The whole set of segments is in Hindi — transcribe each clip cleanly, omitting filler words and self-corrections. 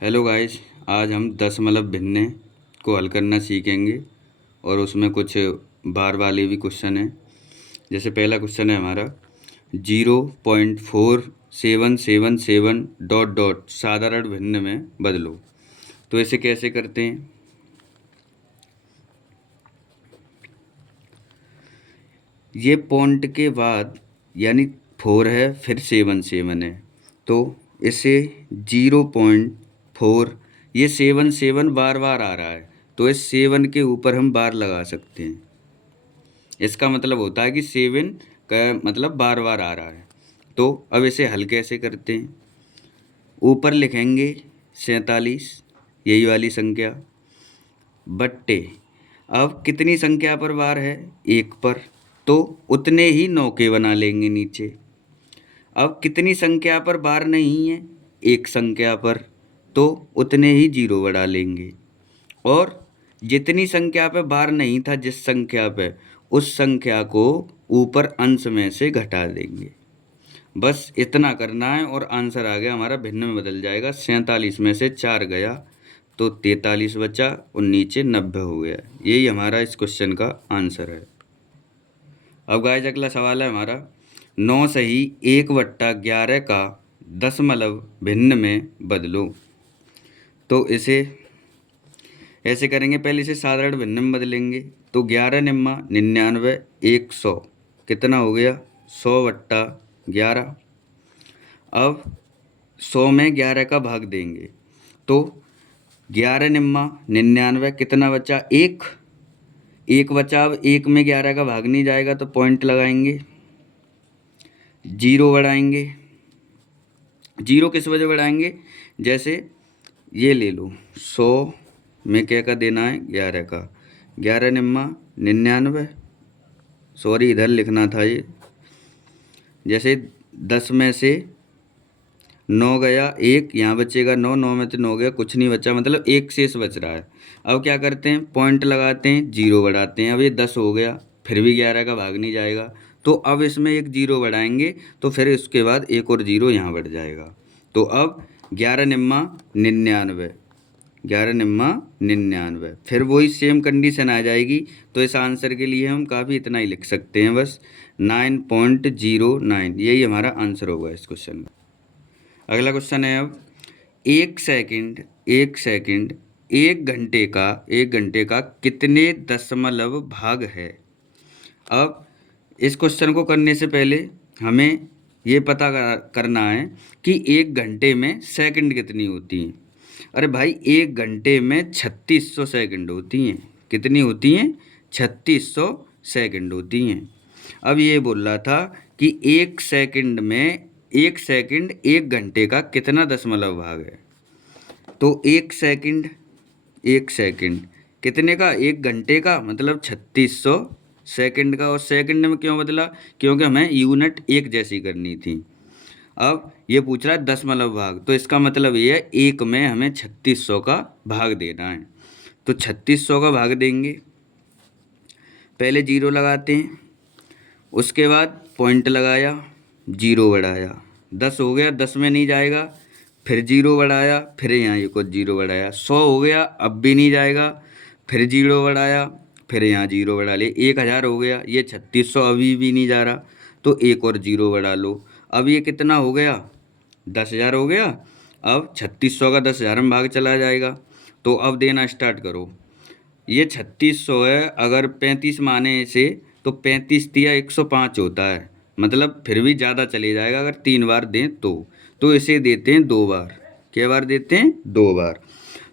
Hello guys. आज हम दशमलव भिन्न को हल करना सीखेंगे और उसमें कुछ बार वाले भी क्वेश्चन हैं। जैसे पहला क्वेश्चन है हमारा 0.4777 डॉट डॉट साधारण भिन्न में बदलो। तो इसे कैसे करते हैं? ये पॉइंट के बाद यानी 4 है, फिर 7 है, तो इसे 0.4, ये 7 बार बार आ रहा है तो इस 7 के ऊपर हम बार लगा सकते हैं। इसका मतलब होता है कि 7 का मतलब बार बार आ रहा है। तो अब इसे हल कैसे करते हैं? ऊपर लिखेंगे 47, यही वाली संख्या, बट्टे अब कितनी संख्या पर बार है? 1 पर, तो उतने ही 9 के बना लेंगे नीचे। अब कितनी संख्या पर बार नहीं है? 1 संख्या पर, तो उतने ही 0 बढ़ा लेंगे। और जितनी संख्या पे बार नहीं था, जिस संख्या पे, उस संख्या को ऊपर अंश में से घटा देंगे। बस इतना करना है और आंसर आ गया हमारा, भिन्न में बदल जाएगा। 47 में से 4 गया तो 43 बचा और नीचे 90 हो गया। यही हमारा इस क्वेश्चन का आंसर है। अब गाइस अगला सवाल है हमारा 9 सही 1/11 का दशमलव भिन्न में बदलो। तो इसे ऐसे करेंगे, पहले इसे साधारण भिन्न में बदलेंगे। तो 11 निम्मा 99 100 कितना हो गया? 100/11। अब 100 में 11 का भाग देंगे तो 11 निम्मा 99 कितना बचा? 1 बचा। अब 1 में 11 का भाग नहीं जाएगा तो पॉइंट लगाएंगे, 0 बढ़ाएंगे। 0 किस वजह बढ़ाएंगे? जैसे ये ले लो, 100 में क्या का देना है? 11 का। 11 निम्मा 99, सॉरी इधर लिखना था ये। जैसे 10 में से 9 गया, 1 यहाँ बचेगा, 9 में से 9 गया, कुछ नहीं बचा, मतलब 1 शेष बच रहा है। अब क्या करते हैं? पॉइंट लगाते हैं, 0 बढ़ाते हैं। अब ये 10 हो गया, फिर भी 11 का भाग नहीं जाएगा, तो अब इसमें एक 0 बढ़ाएंगे तो फिर इसके बाद एक और 0 यहाँ बढ़ जाएगा। तो अब 11 निम्मा 99, 11 निम्मा 99, फिर वही सेम कंडीशन आ जाएगी। तो इस आंसर के लिए हम काफ़ी इतना ही लिख सकते हैं, बस 9.09, यही हमारा आंसर होगा इस क्वेश्चन का। अगला क्वेश्चन है अब 1 सेकंड 1 घंटे का कितने दशमलव भाग है? अब इस क्वेश्चन को करने से पहले हमें ये पता करना है कि 1 घंटे में सेकंड कितनी होती हैं। अरे भाई 1 घंटे में 3600 सेकंड होती हैं। कितनी होती हैं? 3600 सेकंड होती हैं। अब ये बोल रहा था कि 1 सेकंड में 1 घंटे का कितना दशमलव भाग है? तो 1 सेकंड कितने का? 1 घंटे का, मतलब 3600 सेकंड का। और सेकंड में क्यों बदला? क्योंकि हमें यूनिट एक जैसी करनी थी। अब ये पूछ रहा है दशमलव भाग, तो इसका मतलब ये है 1 में हमें 3600 का भाग देना है। तो 3600 का भाग देंगे, पहले 0 लगाते हैं, उसके बाद पॉइंट लगाया, 0 बढ़ाया, 10 हो गया, 10 में नहीं जाएगा, फिर 0 बढ़ाया, फिर यहाँ एक और 0 बढ़ाया, 100 हो गया, अब भी नहीं जाएगा, फिर 0 बढ़ाया, फिर यहाँ 0 बढ़ा ले, 1000 हो गया, ये 3600 अभी भी नहीं जा रहा, तो एक और 0 बढ़ा लो। अब ये कितना हो गया? 10,000 हो गया। अब 3600 का 10,000 में भाग चला जाएगा, तो अब देना स्टार्ट करो। ये 3600 है, अगर 35 माने इसे तो 35 तिया 105 होता है, मतलब फिर भी ज़्यादा चले जाएगा अगर 3 बार दें तो इसे देते हैं 2 बार। क्या बार देते हैं? 2 बार।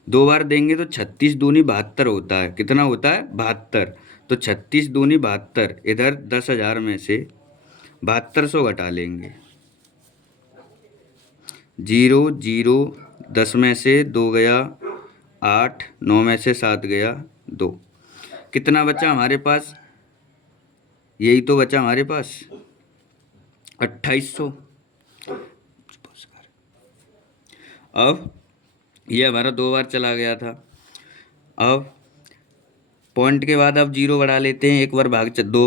2 बार देंगे तो 36 दूनी 72 होता है। कितना होता है? 72। तो 36 दूनी 72, इधर 10,000 में से 7200 घटा लेंगे। 0 0, 10 में से 2 गया 8, 9 में से 7 गया 2, कितना बचा हमारे पास? यही तो बचा हमारे पास 2800। अब ये हमारा 2 बार चला गया था। अब पॉइंट के बाद अब 0 बढ़ा लेते हैं, 2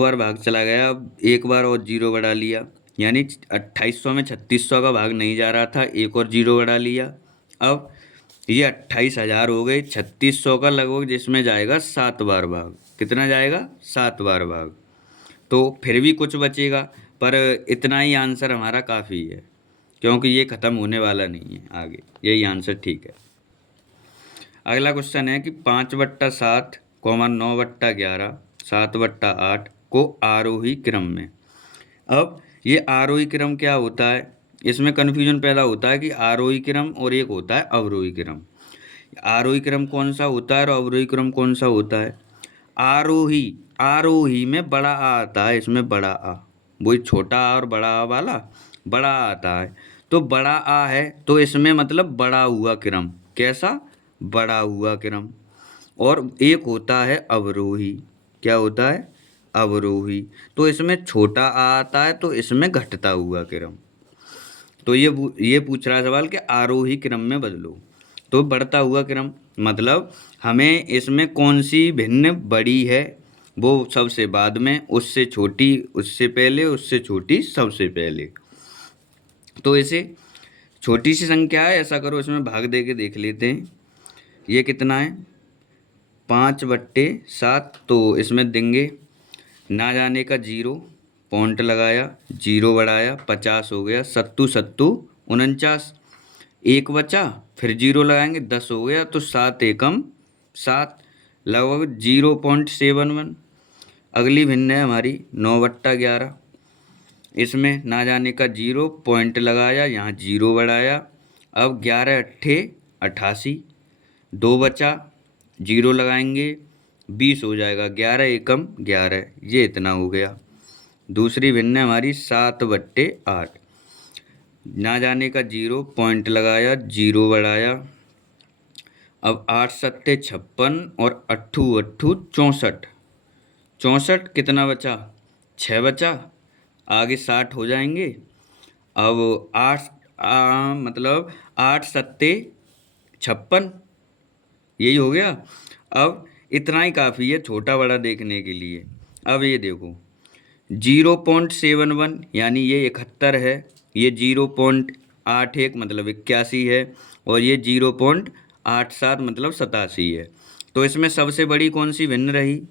बार भाग चला गया, अब एक बार और 0 बढ़ा लिया, यानी 2800 में 3600 का भाग नहीं जा रहा था, एक और 0 बढ़ा लिया। अब ये 28,000 हो गई 3600 का लगभग, जिसमें जाएगा 7 बार भाग। कितना जाएगा? 7 बार भाग। तो फिर भी कुछ बचेगा, पर इतना ही आंसर हमारा काफ़ी है, क्योंकि ये ख़त्म होने वाला नहीं है आगे। यही आंसर ठीक है। अगला क्वेश्चन है कि 5/7, 9/11, 7/8 को आरोही क्रम में। अब ये आरोही क्रम क्या होता है, इसमें कन्फ्यूजन पैदा होता है कि आरोही क्रम और एक होता है अवरोही क्रम। आरोही क्रम कौन सा होता है और अवरोही क्रम कौन सा होता है? आरोही, आरोही में बड़ा आ आता है, इसमें बड़ा आ, वही छोटा आ और बड़ा आ वाला, बड़ा आ आता है। तो बड़ा आ है तो इसमें मतलब बड़ा हुआ क्रम। कैसा? बड़ा हुआ क्रम। और एक होता है अवरोही। क्या होता है? अवरोही। तो इसमें छोटा आ आता है, तो इसमें घटता हुआ क्रम। तो ये पूछ रहा है सवाल कि आरोही क्रम में बदलो। तो बढ़ता हुआ क्रम मतलब हमें इसमें कौन सी भिन्न बड़ी है, वो सबसे बाद में, उससे छोटी उससे पहले, उससे छोटी सबसे पहले। तो इसे छोटी सी संख्या है, ऐसा करो इसमें भाग दे के देख लेते हैं। ये कितना है? 5/7। तो इसमें देंगे ना जाने का 0, पॉइंट लगाया, 0 बढ़ाया, 50 हो गया, 7 7 49, एक बचा, फिर 0 लगाएंगे, 10 हो गया। तो 7 एकम 7, लगभग 0.71। अगली भिन्न है हमारी 9/11। इसमें ना जाने का 0, पॉइंट लगाया, यहाँ 0 बढ़ाया, अब 11 अट्ठे 88, 2 बचा, 0 लगाएंगे, 20 हो जाएगा, 11 एकम 11, ये इतना हो गया। दूसरी भिन्न है हमारी 7/8। ना जाने का 0, पॉइंट लगाया, 0 बढ़ाया, अब 8 सत्ते 56 और 8 8 64, 64 कितना बचा? 6 बचा, आगे 60 हो जाएंगे। अब 8 मतलब 8 सत्ते 56, यही हो गया। अब इतना ही काफ़ी है छोटा बड़ा देखने के लिए। अब ये देखो 0.71 यानी ये 71 है, ये 0.81 मतलब 81 है, और ये 0.87 मतलब 87 है। तो इसमें सबसे बड़ी कौन सी भिन्न रही?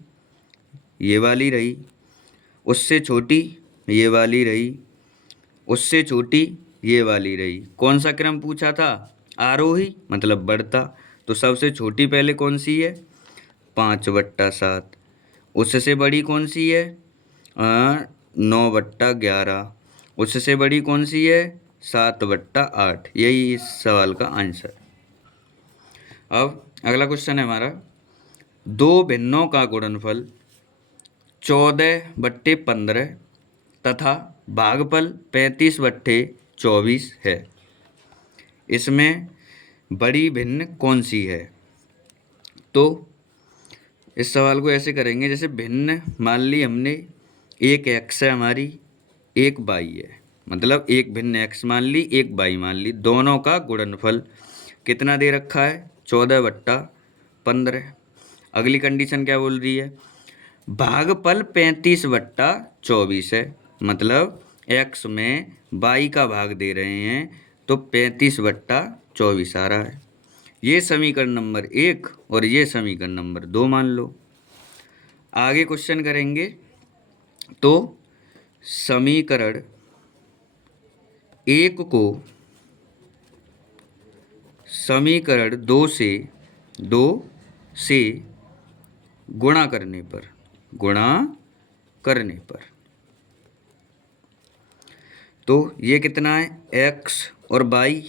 ये वाली रही। उससे छोटी ये वाली रही। उससे छोटी ये वाली रही। कौन सा क्रम पूछा था? आरोही मतलब बढ़ता। तो सबसे छोटी पहले कौन सी है? 5/7। उससे बड़ी कौन सी है? 9/11। उससे बड़ी कौन सी है? 7/8। यही इस सवाल का आंसर। अब अगला क्वेश्चन है हमारा, दो भिन्नों का गुणनफल 14/15 तथा भागफल 35/24 है। इसमें बड़ी भिन्न कौन सी है? तो इस सवाल को ऐसे करेंगे, जैसे भिन्न मान ली हमने, एक x है हमारी, एक y है, मतलब एक भिन्न x मान ली, एक y मान ली, दोनों का गुणनफल कितना दे रखा है? 14/15। अगली कंडीशन क्या बोल रही है? भागफल 35/24 है, मतलब x में y का भाग दे रहे हैं, तो 35/24 आ रहा है। ये समीकरण नंबर 1 और ये समीकरण नंबर 2 मान लो। आगे क्वेश्चन करेंगे, तो समीकरण 1 को समीकरण 2 से गुणा करने पर तो ये कितना है? x और y।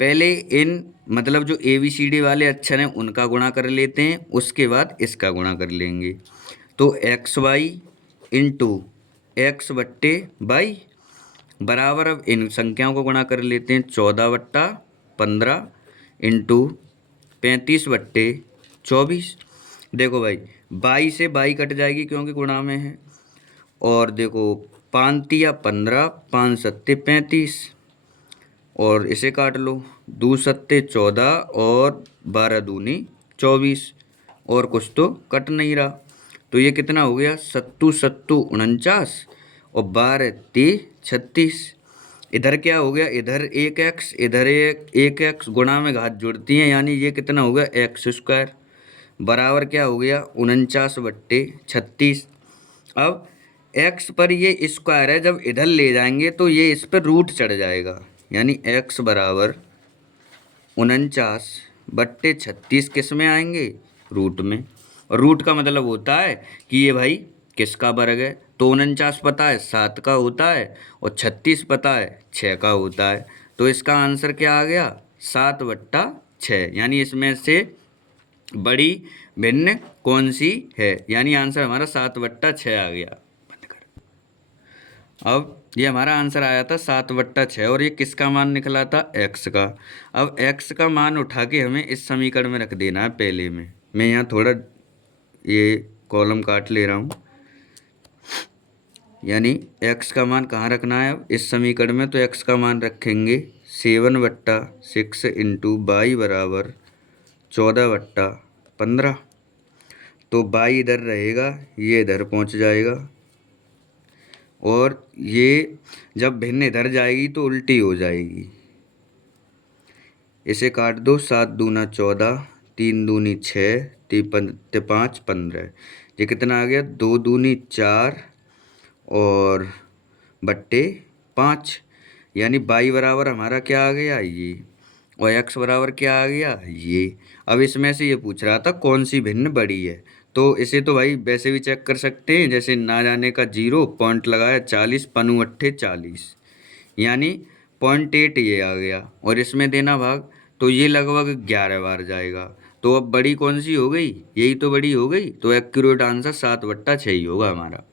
पहले इन मतलब जो ABCD वाले अक्षर हैं उनका गुणा कर लेते हैं, उसके बाद इसका गुणा कर लेंगे। तो XY इंटू x/y बराबर, अब इन संख्याओं को गुणा कर लेते हैं। 14/15 इंटू 35/24। देखो भाई, 22 से 22 कट जाएगी क्योंकि गुणा में है। और देखो 5 तिया 15, 5 सत्ते 35, और इसे काट लो, 2 सत्ते 14 और 12 दूनी 24, और कुछ तो कट नहीं रहा। तो ये कितना हो गया? 7 7 49 और 12 3 36। इधर क्या हो गया, इधर एक एक्स, इधर एक एक्स, गुणा में घात जुड़ती हैं, यानी ये कितना हो गया एक्स स्क्वायर, बराबर क्या हो गया 49/36। अब एक्स पर ये स्क्वायर है, जब इधर ले जाएंगे तो ये इस पर रूट चढ़ जाएगा, यानी एक्स बराबर 49/36 किस में आएंगे, रूट में। और रूट का मतलब होता है कि ये भाई किसका वर्ग है, तो 49 पता है 7 का होता है, और 36 पता है 6 का होता है। तो इसका आंसर क्या आ गया 7/6, यानी इसमें से बड़ी भिन्न कौन सी है, यानी आंसर हमारा 7/6 आ गया। अब ये हमारा आंसर आया था 7/6, और ये किसका मान निकला था, एक्स का। अब एक्स का मान उठा के हमें इस समीकरण में रख देना है पहले में। मैं यहाँ थोड़ा ये कॉलम काट ले रहा हूँ, यानी एक्स का मान कहाँ रखना है अब इस समीकरण में, तो एक्स का मान रखेंगे 7/6 इंटू वाई बराबर 14/15। तो वाई इधर रहेगा, ये इधर पहुँच जाएगा, और ये जब भिन्न इधर जाएगी तो उल्टी हो जाएगी। इसे काट दो, 7 दूना 14, 3 दूनी 6, 5 15। ये कितना आ गया 2 दूनी 4 और बट्टे 5, यानी बाई बराबर हमारा क्या आ गया ये, और एक्स बराबर क्या आ गया ये। अब इसमें से ये पूछ रहा था कौन सी भिन्न बड़ी है, तो इसे तो भाई वैसे भी चेक कर सकते हैं, जैसे ना जाने का 0 पॉइंट लगाया 40 पनु अट्ठे 40, यानी 0.8 ये आ गया, और इसमें देना भाग, तो ये लगभग 11 बार जाएगा। तो अब बड़ी कौन सी हो गई, यही तो बड़ी हो गई, तो एक्यूरेट आंसर 7/6 ही होगा हमारा।